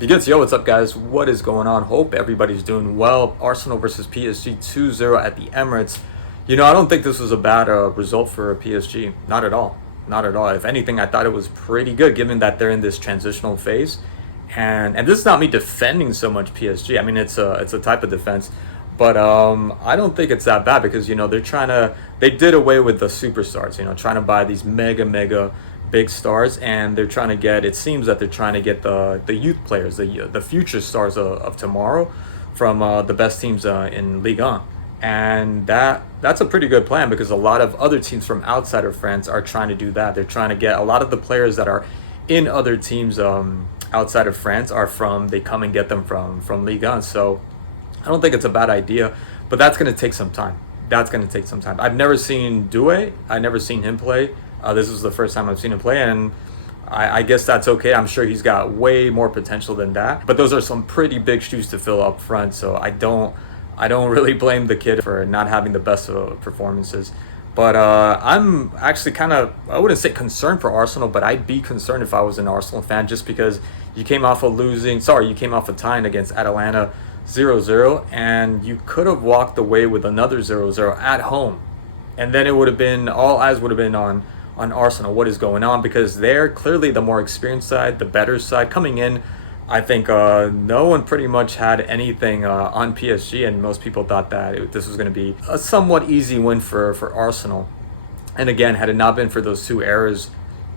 Yo, what's up, guys? What is going on? Hope everybody's doing well. Arsenal versus PSG 2-0 at the Emirates. I don't think this was a bad result for PSG. Not at all. Not at all. If anything, I thought it was pretty good given that they're in this transitional phase. And this is not me defending so much PSG. I mean, it's a type of defense. But I don't think it's that bad because they did away with the superstars. Trying to buy these mega big stars, and they're trying to get. It seems that they're trying to get the youth players, the future stars of tomorrow, from the best teams in Ligue 1. And that's a pretty good plan because a lot of other teams from outside of France are trying to do that. They're trying to get a lot of the players that are in other teams outside of France they come and get them from Ligue 1. So I don't think it's a bad idea, but that's going to take some time. That's going to take some time. I've never seen Doué. I've never seen him play. This is the first time I've seen him play, and I guess that's okay. I'm sure he's got way more potential than that. But those are some pretty big shoes to fill up front, so I don't really blame the kid for not having the best of performances. But I'm actually I wouldn't say concerned for Arsenal, but I'd be concerned if I was an Arsenal fan just because you came off of tying against Atalanta 0-0, and you could have walked away with another 0-0 at home. And then all eyes would have been on Arsenal, what is going on, because they're clearly the more experienced side, the better side. Coming in, I think no one pretty much had anything on PSG, and most people thought that this was going to be a somewhat easy win for Arsenal. And again, had it not been for those two errors,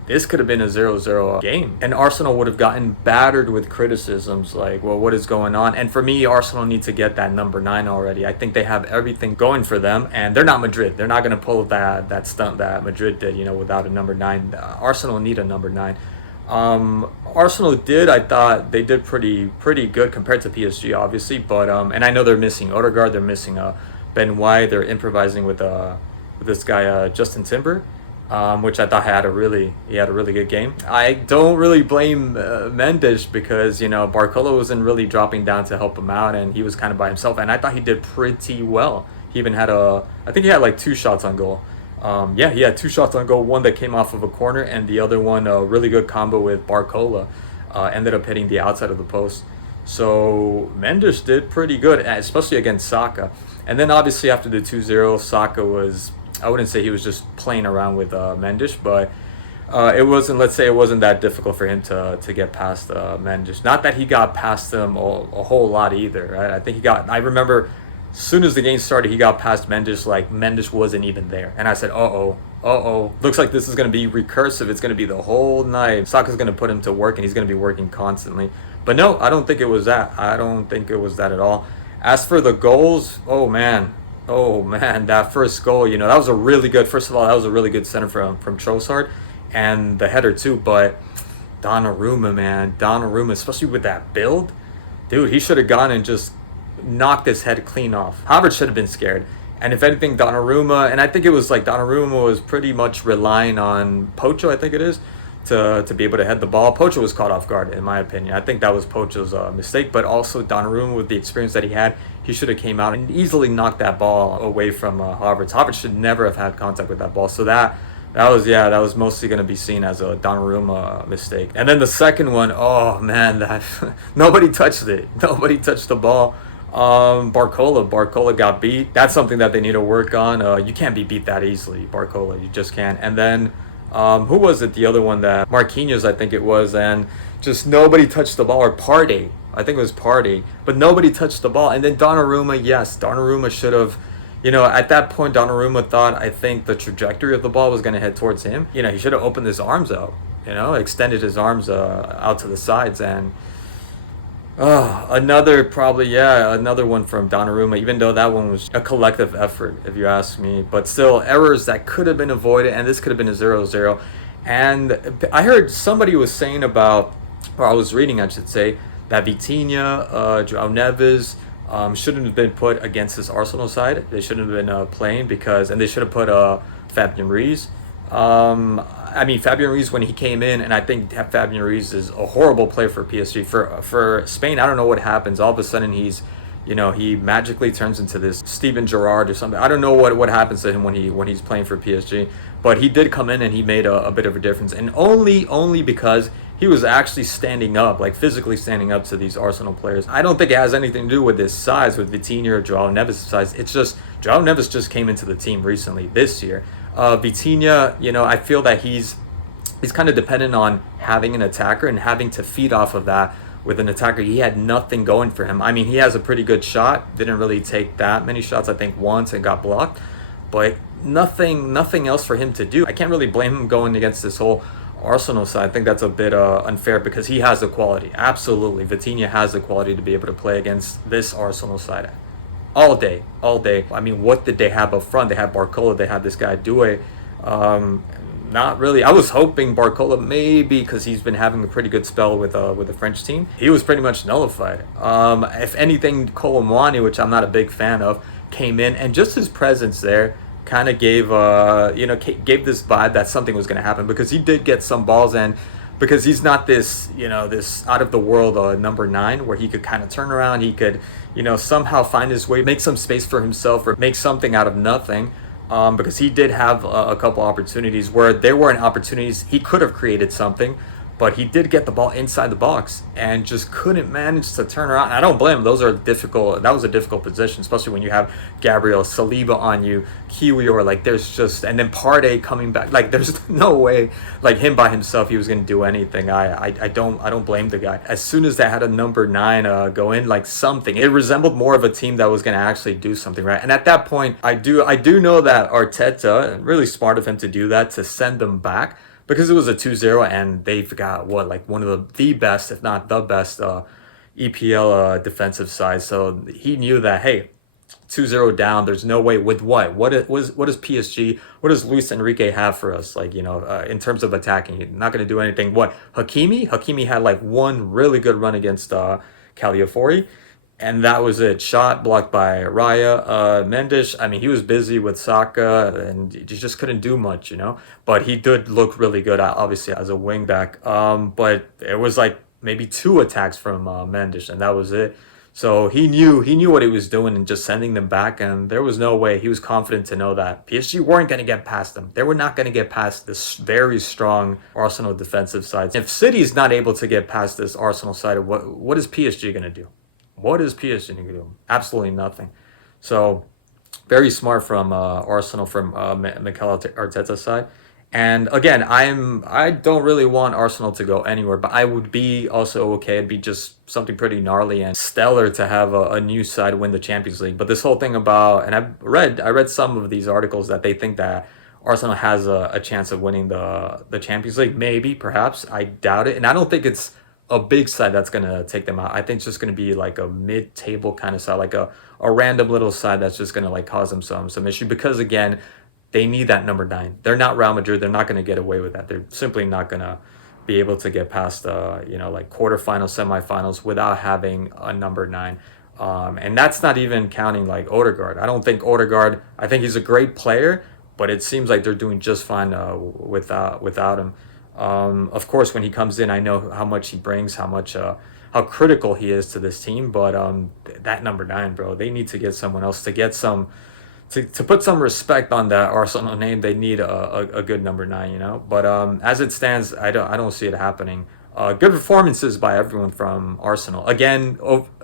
this could have been a 0-0 game. And Arsenal would have gotten battered with criticisms like, well, what is going on? And for me, Arsenal needs to get that number 9 already. I think they have everything going for them. And they're not Madrid. They're not going to pull that stunt that Madrid did, without a number 9. Arsenal need a number 9. I thought they did pretty good compared to PSG, obviously. But and I know they're missing Odegaard. They're missing Ben White. They're improvising with this guy, Justin Timber. Which I thought he had a really good game. I don't really blame Mendes because Barcola wasn't really dropping down to help him out, and he was kind of by himself. And I thought he did pretty well. He even had I think he had like 2 shots on goal. He had 2 shots on goal. One that came off of a corner, and the other one a really good combo with Barcola ended up hitting the outside of the post. So Mendes did pretty good, especially against Saka. And then obviously after the 2-0, Saka was. I wouldn't say he was just playing around with Mendes, but it wasn't that difficult for him to get past Mendes. Not that he got past him a whole lot either, right? I think I remember as soon as the game started, he got past Mendes like Mendes wasn't even there. And I said, looks like this is going to be recursive. It's going to be the whole night. Saka's going to put him to work, and he's going to be working constantly. But no, I don't think it was that. I don't think it was that at all. As for the goals, oh man, that first goal, that was a really good. First of all, that was a really good center from Trossard, and the header too. But Donnarumma, especially with that build, dude, he should have gone and just knocked his head clean off. Havertz should have been scared. And if anything, Donnarumma, and I think it was like Donnarumma was pretty much relying on Pocho, I think it is, to be able to head the ball. Pocho was caught off guard, in my opinion. I think that was Pocho's mistake, but also Donnarumma, with the experience that he had, he should have came out and easily knocked that ball away from Havertz. Havertz should never have had contact with that ball. So that was mostly going to be seen as a Donnarumma mistake. And then the second one, oh man, that nobody touched it. Nobody touched the ball. Barcola got beat. That's something that they need to work on. You can't be beat that easily, Barcola. You just can't. And then who was it? The other one, that Marquinhos, I think it was, and just nobody touched the ball. Or Partey, I think it was Partey, but nobody touched the ball. And then Donnarumma should have, at that point, Donnarumma thought, I think, the trajectory of the ball was going to head towards him. He should have opened his arms out, extended his arms out to the sides. And another one from Donnarumma, even though that one was a collective effort, if you ask me. But still, errors that could have been avoided, and this could have been a 0-0. And I heard somebody was saying about, or I was reading, I should say, that Vitinha, João Neves shouldn't have been put against this Arsenal side. They shouldn't have been playing and they should have put Fabian Ruiz. Fabian Ruiz, when he came in, and I think Fabian Ruiz is a horrible player for PSG. For Spain, I don't know what happens. All of a sudden, he magically turns into this Steven Gerrard or something. I don't know what happens to him when he's playing for PSG. But he did come in and he made a bit of a difference, and only because he was actually standing up, like physically standing up to these Arsenal players. I don't think it has anything to do with his size, with Vitinha or Joao Neves' size. It's just Joao Neves just came into the team recently this year. Vitinha, I feel that he's kind of dependent on having an attacker and having to feed off of that. With an attacker, he had nothing going for him. I mean, he has a pretty good shot. Didn't really take that many shots. I think once and got blocked, but nothing else for him to do. I can't really blame him going against this whole Arsenal side. I think that's a bit unfair because he has the quality. Absolutely, Vitinha has the quality to be able to play against this Arsenal side all day, all day. I mean, what did they have up front? They had Barcola. They had this guy Doué. Not really. I was hoping Barcola maybe because he's been having a pretty good spell with the French team. He was pretty much nullified. If anything, Colomwani, which I'm not a big fan of, came in and just his presence there kind of gave gave this vibe that something was going to happen because he did get some balls and because he's not this this out of the world number 9 where he could kind of turn around, he could somehow find his way, make some space for himself or make something out of nothing. Because he did have a couple opportunities where there weren't opportunities. He could have created something, but he did get the ball inside the box and just couldn't manage to turn around. And I don't blame him. Those are difficult. That was a difficult position, especially when you have Gabriel Saliba on you, Kiwi, or like there's just, and then Partey coming back. Like there's no way, like him by himself, he was going to do anything. I don't blame the guy. As soon as they had a number 9 go in, like something, it resembled more of a team that was going to actually do something, right? And at that point, I do know that Arteta, really smart of him to do that, to send them back. Because it was a 2-0 and they've got like one of the best, if not the best, EPL defensive side. So he knew that, hey, 2-0 down, there's no way with what? What does PSG, what does Luis Enrique have for us? Like, in terms of attacking, you're not going to do anything. What? Hakimi had like one really good run against Caliafori. And that was it. Shot blocked by Raya. Mendes, I mean, he was busy with Saka and he just couldn't do much, But he did look really good, obviously, as a wing back. But it was like maybe 2 attacks from Mendes, and that was it. So he knew what he was doing and just sending them back. And there was no way. He was confident to know that PSG weren't going to get past them. They were not going to get past this very strong Arsenal defensive side. If City is not able to get past this Arsenal side, what is PSG going to do? What is PSG going to do? Absolutely nothing. So, very smart from Arsenal, from Mikel Arteta's side. And again, I don't really want Arsenal to go anywhere, but I would be also okay. It'd be just something pretty gnarly and stellar to have a new side win the Champions League. But this whole thing about, and I read some of these articles that they think that Arsenal has a chance of winning the Champions League. Maybe, perhaps. I doubt it. And I don't think it's a big side that's going to take them out. I think it's just going to be like a mid-table kind of side, like a random little side that's just going to like cause them some issue because, again, they need that number 9. They're not Real Madrid. They're not going to get away with that. They're simply not going to be able to get past, like quarterfinals, semifinals without having a number 9. And that's not even counting like Odegaard. I think he's a great player, but it seems like they're doing just fine without him. Of course, when he comes in, I know how much he brings, how critical he is to this team. But that number 9, bro, they need to get someone else to get some, to put some respect on that Arsenal name. They need a good number 9, But as it stands, I don't see it happening. Good performances by everyone from Arsenal. Again,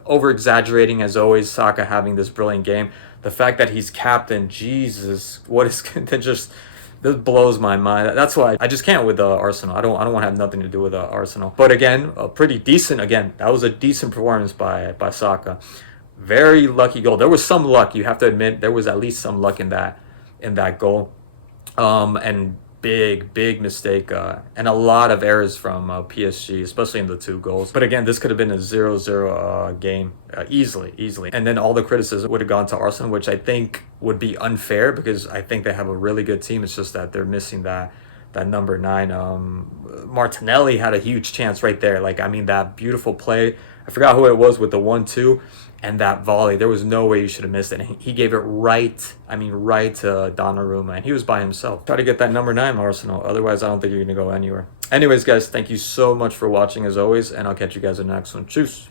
over exaggerating as always. Saka having this brilliant game. The fact that he's captain, Jesus, what is just. This blows my mind. That's why I just can't with Arsenal. I don't want to have nothing to do with Arsenal. But again, a pretty decent. Again, that was a decent performance by Saka. Very lucky goal. There was some luck. You have to admit there was at least some luck in that goal. And big mistake and a lot of errors from PSG, especially in the 2 goals. But again, this could have been a 0-0 game easily. And then all the criticism would have gone to Arsenal, which I think would be unfair because I think they have a really good team. It's just that they're missing that number 9. Martinelli had a huge chance right there. Like, I mean, that beautiful play. I forgot who it was with the 1-2. And that volley, there was no way you should have missed it. And he gave it right to Donnarumma, and he was by himself. Try to get that number 9, Arsenal. Otherwise, I don't think you're going to go anywhere. Anyways, guys, thank you so much for watching as always, and I'll catch you guys in the next one. Cheers.